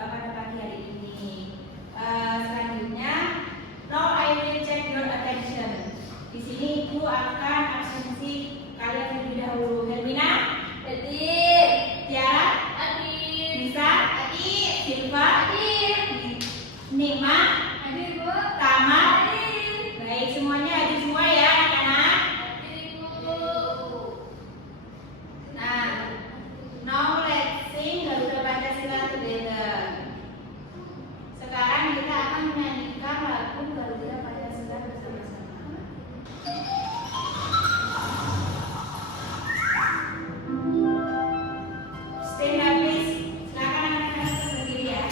berdoa pada pagi hari ini. Selanjutnya, now I will check your attention. Di sini Ibu akan absensi kalian terlebih dahulu. Hermina, Hadir. Tiara, Hadir. Lisa, Hadir. Silva, Hadir. Nikma, Hadir, Bu. Tama. Hadir. Baik, semuanya hadir semua ya anak-anak. Hadir, Bu. Nah, now let's sing Garuda Pancasila together. Sekarang kita akan menyanyikan lagu Garuda Pancasila bersama-sama. Stand up please. Silakan anak-anak berdiri ya.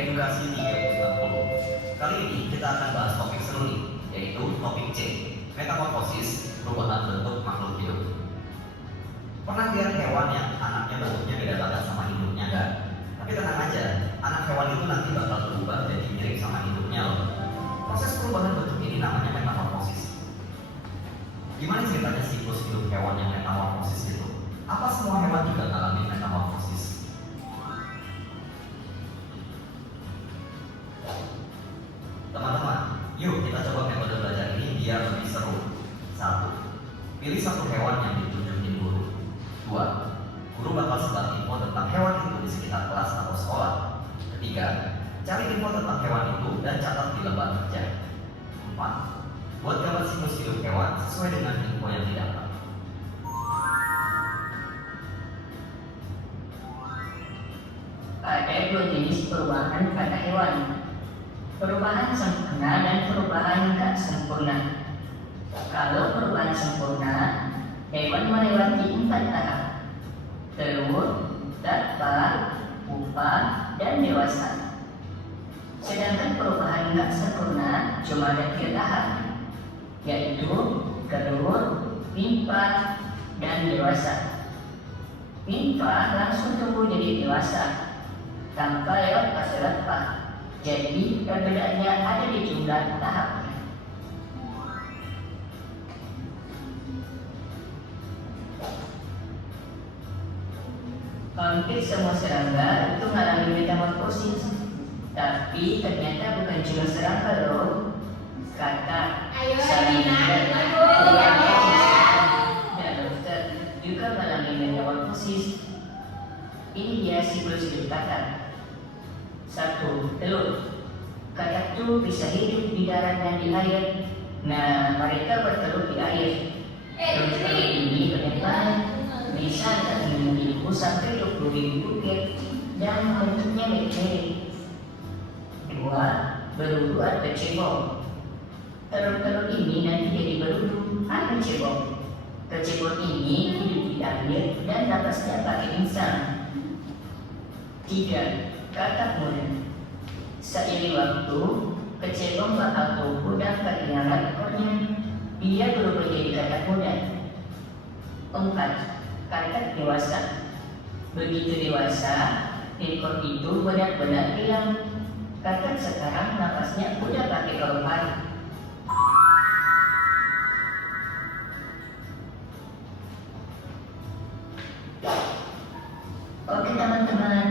Edukasi 390. Kali ini kita akan bahas topik seru nih, yaitu topik C, metamorfosis, perubahan bentuk makhluk hidup. Pernah lihat hewan yang anaknya bentuknya beda banget sama induknya kan? Tapi tenang aja, anak hewan itu nanti bakal berubah jadi mirip sama induknya loh. Proses perubahan bentuk ini namanya metamorfosis. Gimana ceritanya siklus hidup hewan yang metamorfosis itu? Apa semua hewan juga mengalami metamorfosis? Teman-teman, yuk kita coba metode belajar ini biar lebih seru. 1. Pilih satu hewan yang ditunjukin guru. 2. Guru bakal sebar info tentang hewan itu di sekitar kelas atau sekolah. 3. Cari info tentang hewan itu dan catat di lembar kerja. 4. Buat gambar siklus hidup hewan sesuai dengan info yang didapat. Ada dua jenis perubahan pada hewan. Perubahan sempurna dan perubahan tak sempurna. Kalau perubahan sempurna, hewan melewati 4 tahap: telur, larva, pupa, dan dewasa. Sedangkan perubahan tak sempurna cuma ada 3 tahap, yaitu telur, nimfa, dan dewasa. Nimfa langsung tumbuh jadi dewasa tanpa lewat fase larva. Jadi perbedaannya ada di jumlah tahapnya. Hampir semua serangga itu mengalami metamorfosis, tapi ternyata bukan cuma serangga loh. Kata Ayo, salamander, Nina. dan dokter juga mengalami metamorfosis. Ini dia siklus hidup katak. 1. Telur. Katak itu bisa hidup di darat dan di air. Nah, mereka bertelur di air. Telur ini banyak, bisa memiliki sampai 20.000 butir dan bentuknya mirip-mirip. 2. Berudu atau cebong. Telur-telur ini nanti jadi berudu atau cebong. Kecebong ini hidup di air dan napasnya pakai insang. 3. Katak muda. Seiring waktu, kecebong bakal tumbuh dan kehilangan ekornya. Dia berubah jadi katak muda. 4. Katak dewasa. Begitu dewasa, ekor itu benar-benar hilang. Katak sekarang napasnya udah pakai paru-paru. Oke teman-teman,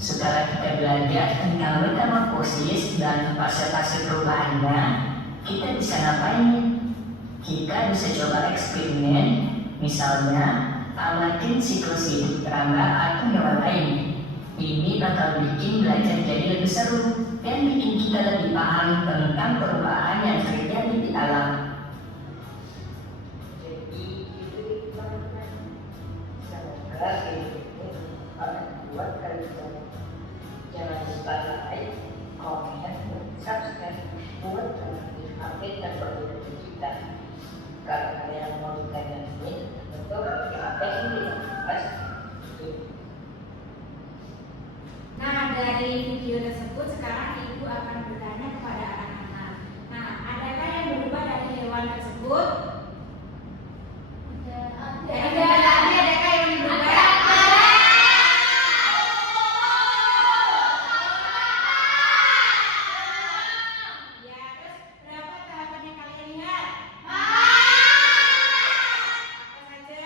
setelah kita belajar tentang metamorfosis dan fase-fase perubahannya, kita bisa ngapain? Kita bisa coba eksperimen, misalnya amatin siklus hidup serangga atau hewan lain. Ini bakal bikin belajar jadi lebih seru dan bikin kita lebih paham tentang perubahan yang terjadi di alam. Jadi itu teman-teman, semoga video ini bermanfaat buat kalian. Jangan lupa like, komen, subscribe buat kalian update terbaru dari kita. Kalau kalian mau ditanya ini, betul apa ini? Nah, dari video tersebut sekarang Ibu akan bertanya kepada anak-anak. Nah, adakah yang berubah dari hewan tersebut? Adakah yang berubah? Ya, terus berapa tahapan yang kalian lihat? Apa saja?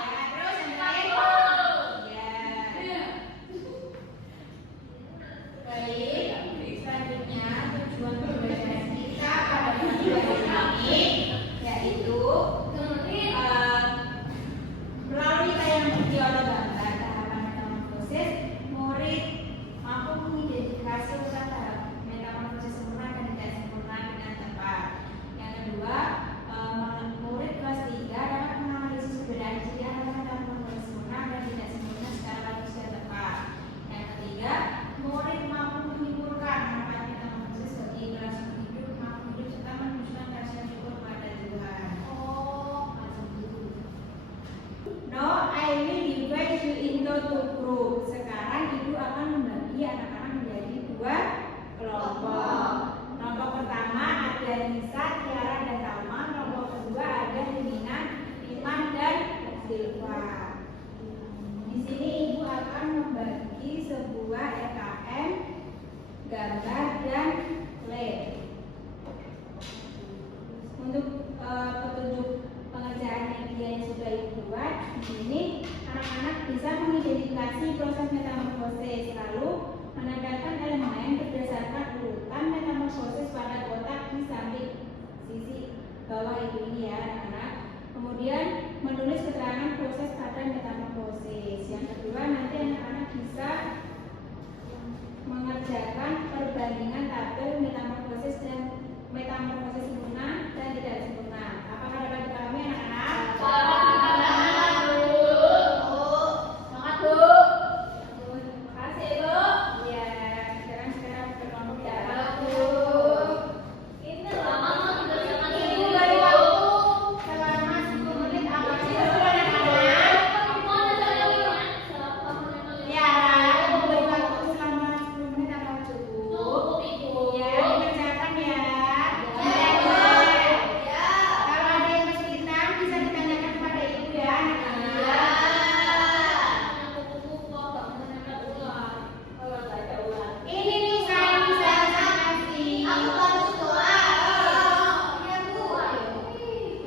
Ya, terus yang lain? Ya. Di sini anak-anak bisa mengidentifikasi proses metamorfosis, lalu menempelkan elemen berdasarkan urutan metamorfosis pada kotak di samping sisi bawah ini ya anak-anak. Kemudian menulis keterangan proses pada metamorfosis. Yang kedua, nanti anak-anak bisa mengerjakan perbandingan tabel metamorfosis dan metamorfosis sempurna dan tidak sempurna. Apakah dapat dipahami anak-anak? Semangat, Bu. Terima kasih Bu. Ya, sekarang berkelompok ya. Ini lama kita jangan Ibu bagi waktu selama 10 menit apa sih anak-anak? Ya, ibu bagi waktu selama 10 menit apa cukup? Ya, dikerjakan ya. Kalau ada yang kesulitan bisa ditanyakan kepada ibu ya anak-anak. Ini nih saya bisa kasih.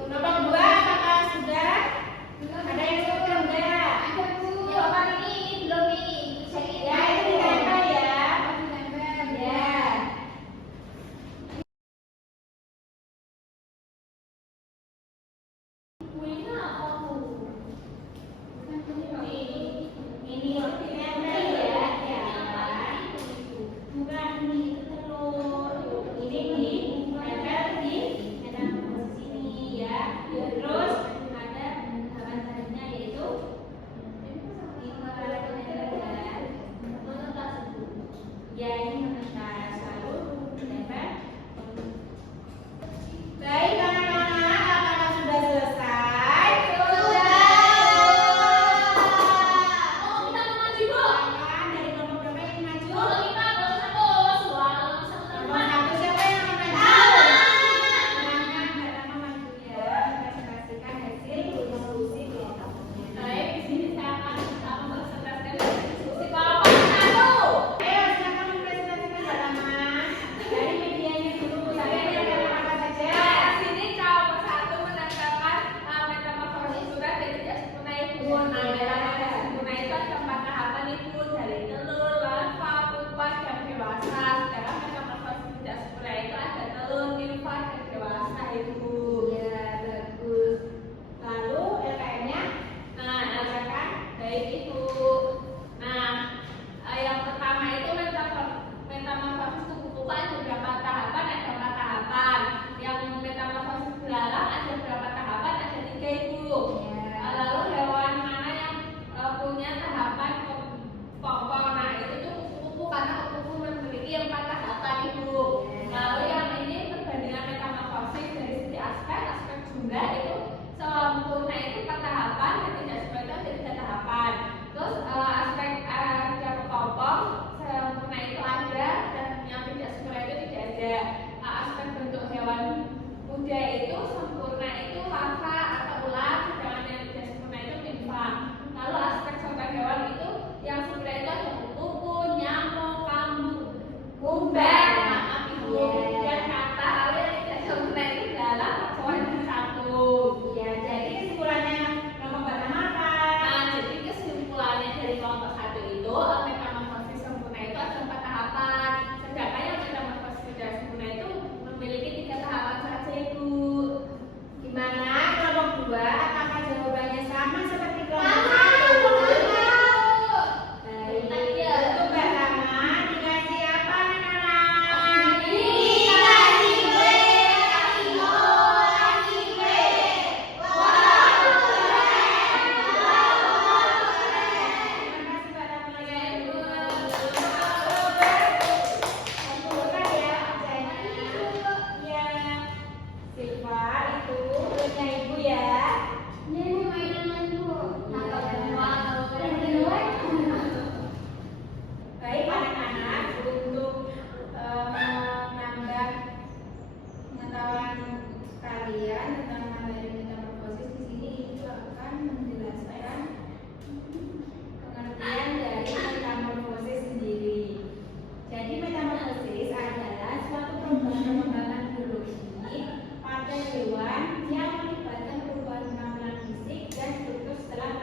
Nomor 2 apakah sudah? Ada yang sudah enggak? Ya, itu ditempel ya. Ya. Ini ditempel ya. Ya. Bukan ini telur. Ini ditempel di metamorfosis ini ya. Terus ada bahan tadinya yaitu ini bakal ditempel ya. Ya, ini menetas lalu ditempel. Baik anak-anak, apakah sudah selesai? Silakan dari kelompok berapa yang maju? Nomor 1 siapa yang akan maju? Silakan pertama maju ya. Presentasikan hasil konklusi kelompoknya. Ayo silakan mempresentasikan pertama dari medianya dulu. Saya akan apa saja? Ya, bagus. Lalu LKM-nya bacakan. Baik itu. Nah, yang pertama itu metamorfosis kupu-kupu ada berapa tahapan? Ada 4 tahapan. Yang metamorfosis belalang ada berapa tahapan? Ada 3 ibu. Ya. Lalu hewan mana yang punya tahapan pokok? Nah, itu tuh kupu-kupu karena kupu-kupu memiliki 4 tahapan ibu. Lalu yang ini perbandingan metamorfosis dari segi aspek jumlah itu sempurna itu 4 tahapan, dan tidak sempurna itu 3 tahapan. Terus aspek ada kepompong sempurna itu ada, dan yang tidak sempurna itu tidak ada. Aspek bentuk hewan muda itu sempurna itu larva atau ular, sedangkan yang tidak sempurna itu nimfa. Lalu aspek contoh hewan itu yang sempurna itu ada kupu-kupu, nyamuk, kambing, kumbang, maaf ibu, dan kata. Lalu yang tidak sempurna itu dalam percobaan yang satu. Ya, jadi kesimpulannya kelompok pertama apa? Nah, jadi kesimpulannya dari kelompok 1 itu metamorfosis sempurna itu ada 4 tahapan, sedangkan yang metamorfosis tidak sempurna itu memiliki 3 tahapan saja ibu. Gimana kelompok 2? Apakah jawabannya sama seperti kelompok 1? Baik. Untuk pertama dikasih apa anak-anak? hewan yang melibatkan perubahan penampilan fisik dan struktur setelah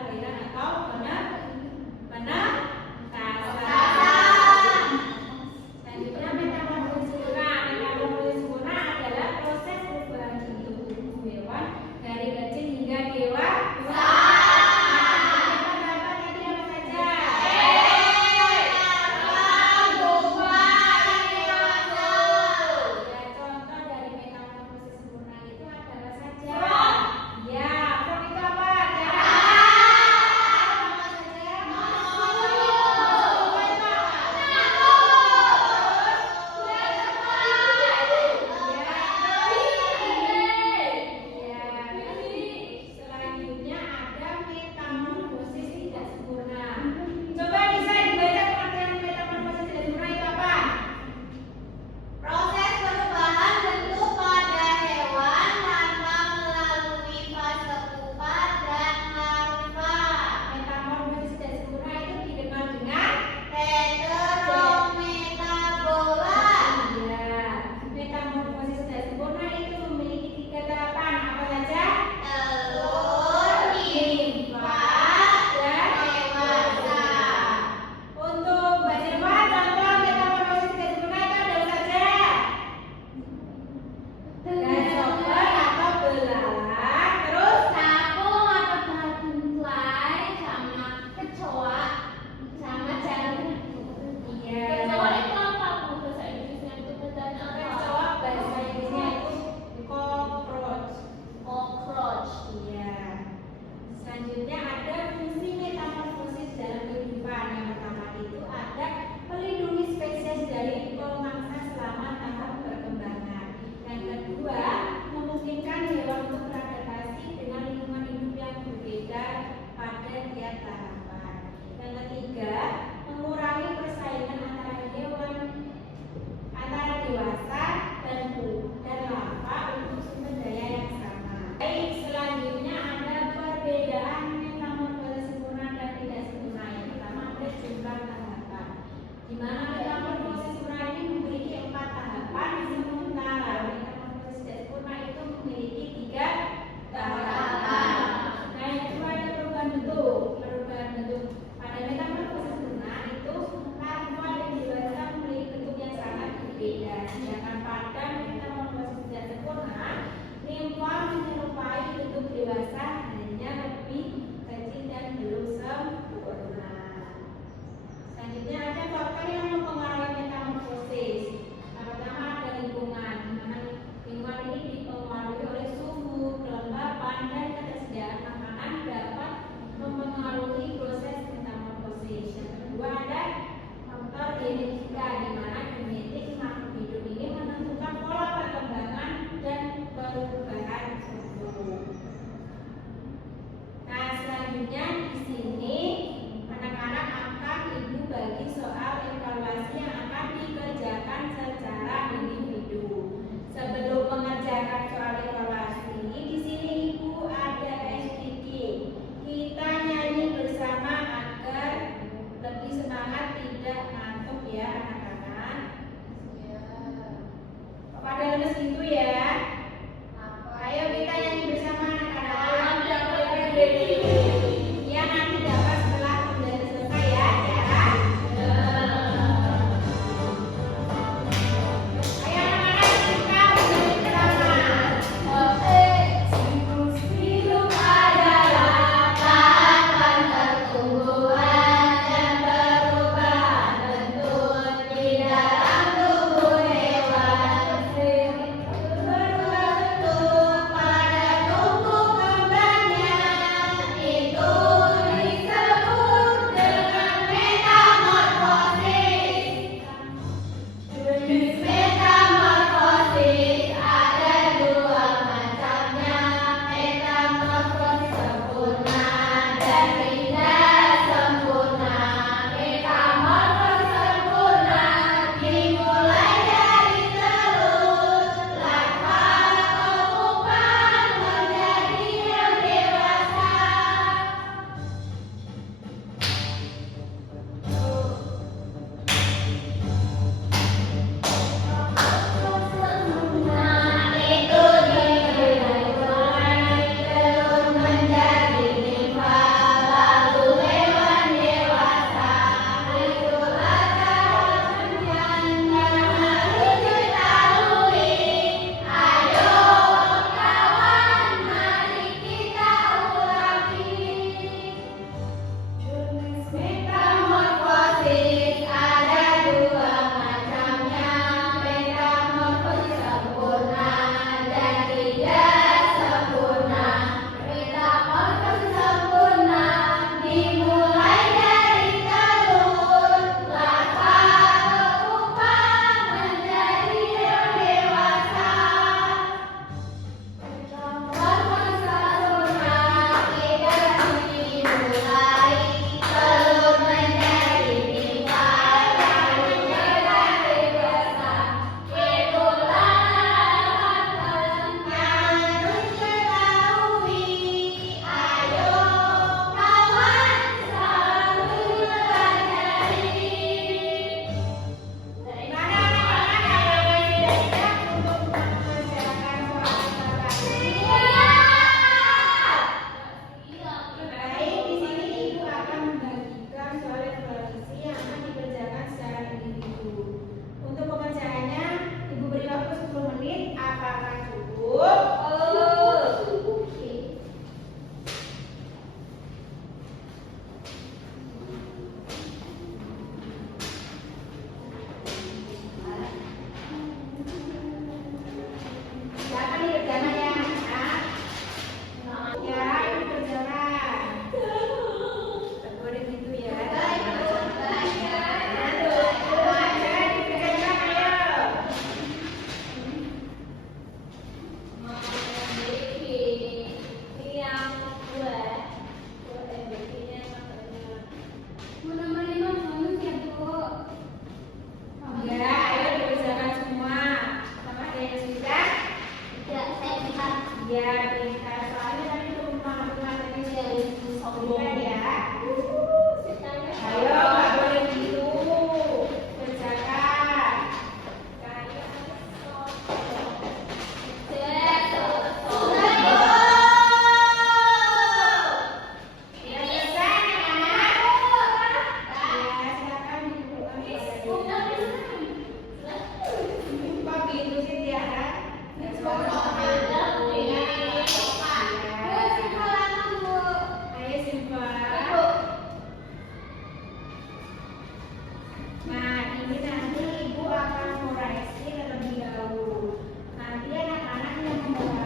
Ya, pintar. Soalnya tadi perumpamaan matematika dari sombong ya. Ayo, nggak boleh gitu. Kerjakan. Tidak bisa, anak-anak. Ya, silakan dibuka. Kok gitu sih, Tiara? Ayo simpan. Nah, ini nanti ibu akan koreksi terlebih dahulu. Nanti anak-anak yang membawa